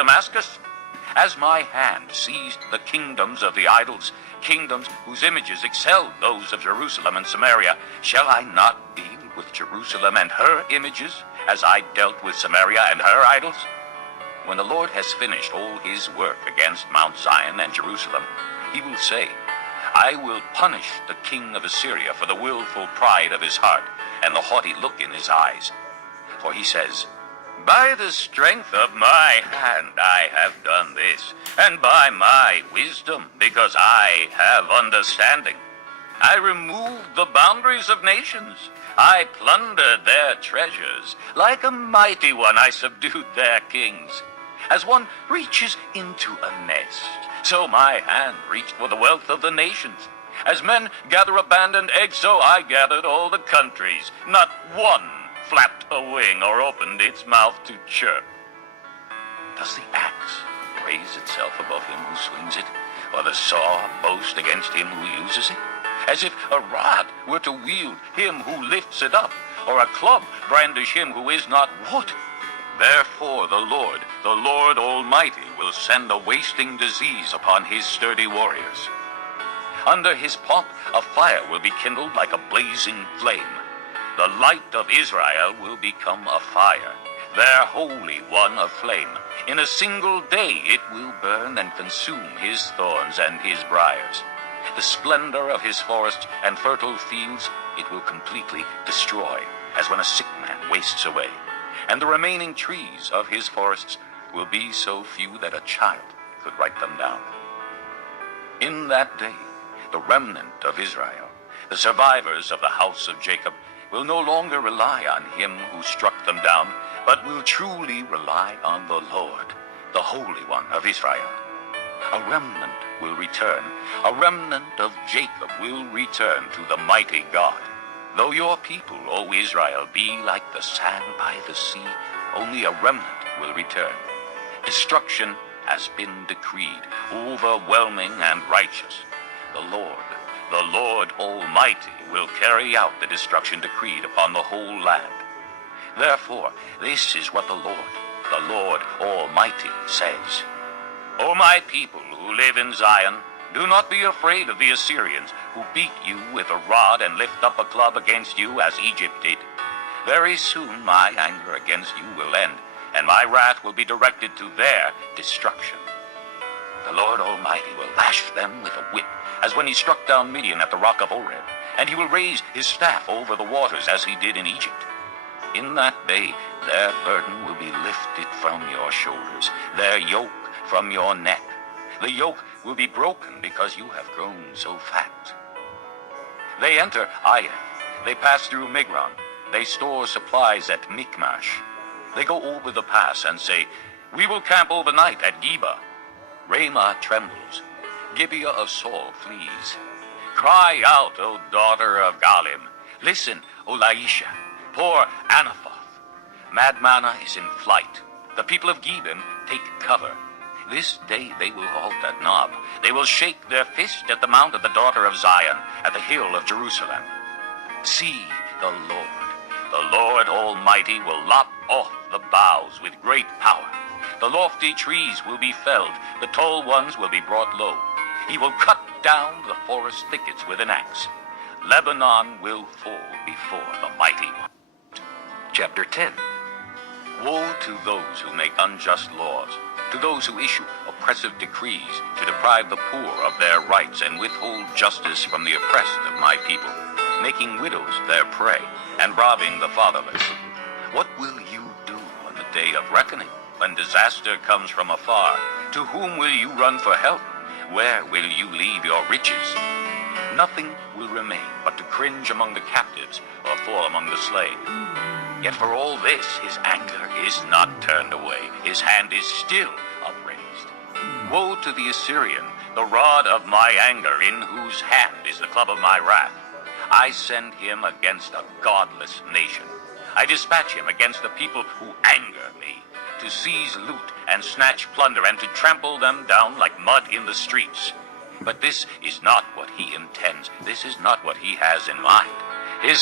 Damascus? As my hand seized the kingdoms of the idols, kingdoms whose images excelled those of Jerusalem and Samaria, shall I not deal with Jerusalem and her images as I dealt with Samaria and her idols? When the Lord has finished all his work against Mount Zion and Jerusalem, he will say, I will punish the king of Assyria for the willful pride of his heart and the haughty look in his eyes. For he says, by the strength of my hand I have done this, and by my wisdom, because I have understanding. I removed the boundaries of nations. I plundered their treasures. Like a mighty one I subdued their kings. As one reaches into a nest, so my hand reached for the wealth of the nations. As men gather abandoned eggs, so I gathered all the countries. Not one flapped a wing or opened its mouth to chirp. Does the axe raise itself above him who swings it, or the saw boast against him who uses it? As if a rod were to wield him who lifts it up, or a club brandish him who is not wood. Therefore the Lord Almighty, will send a wasting disease upon his sturdy warriors. Under his pomp a fire will be kindled like a blazing flame. The light of Israel will become a fire, their Holy One a flame. In a single day it will burn and consume his thorns and his briars. The splendor of his forests and fertile fields it will completely destroy, as when a sick man wastes away. And the remaining trees of his forests will be so few that a child could write them down. In that day, the remnant of Israel, the survivors of the house of Jacob, will no longer rely on him who struck them down, but will truly rely on the Lord, the Holy One of Israel. A remnant will return. A remnant of Jacob will return to the mighty God. Though your people, O Israel, be like the sand by the sea, only a remnant will return. Destruction has been decreed, overwhelming and righteous. The Lord Almighty, will carry out the destruction decreed upon the whole land. Therefore, this is what the Lord Almighty says. O my people who live in Zion, do not be afraid of the Assyrians, who beat you with a rod and lift up a club against you as Egypt did. Very soon my anger against you will end, and my wrath will be directed to their destruction. The Lord Almighty will lash them with a whip, as when he struck down Midian at the rock of Horeb, and he will raise his staff over the waters as he did in Egypt. In that day their burden will be lifted from your shoulders, their yoke from your neck. The yoke will be broken because you have grown so fat. They enter Ai, they pass through Migron, they store supplies at Michmash. They go over the pass and say, we will camp overnight at Geba. Ramah trembles, Gibeah of Saul flees. Cry out, O daughter of Galim. Listen, O Laisha, poor Anathoth. Madmanah is in flight. The people of Gebim take cover. This day they will halt at Nob. They will shake their fist at the mount of the daughter of Zion, at the hill of Jerusalem. See, the Lord Almighty will lop off the boughs with great power. The lofty trees will be felled, the tall ones will be brought low. He will cut down the forest thickets with an axe. Lebanon will fall before the mighty one. Chapter 10. Woe to those who make unjust laws, to those who issue oppressive decrees to deprive the poor of their rights and withhold justice from the oppressed of my people, making widows their prey and robbing the fatherless. What will you do on the day of reckoning, when disaster comes from afar? To whom will you run for help? Where will you leave your riches? Nothing will remain but to cringe among the captives or fall among the slain. Yet for all this his anger is not turned away. His hand is still upraised. Woe to the Assyrian, the rod of my anger, in whose hand is the club of my wrath. I send him against a godless nation. I dispatch him against the people who anger me, to seize loot and snatch plunder and to trample them down like mud in the streets. But this is not what he intends. This is not what he has in mind. His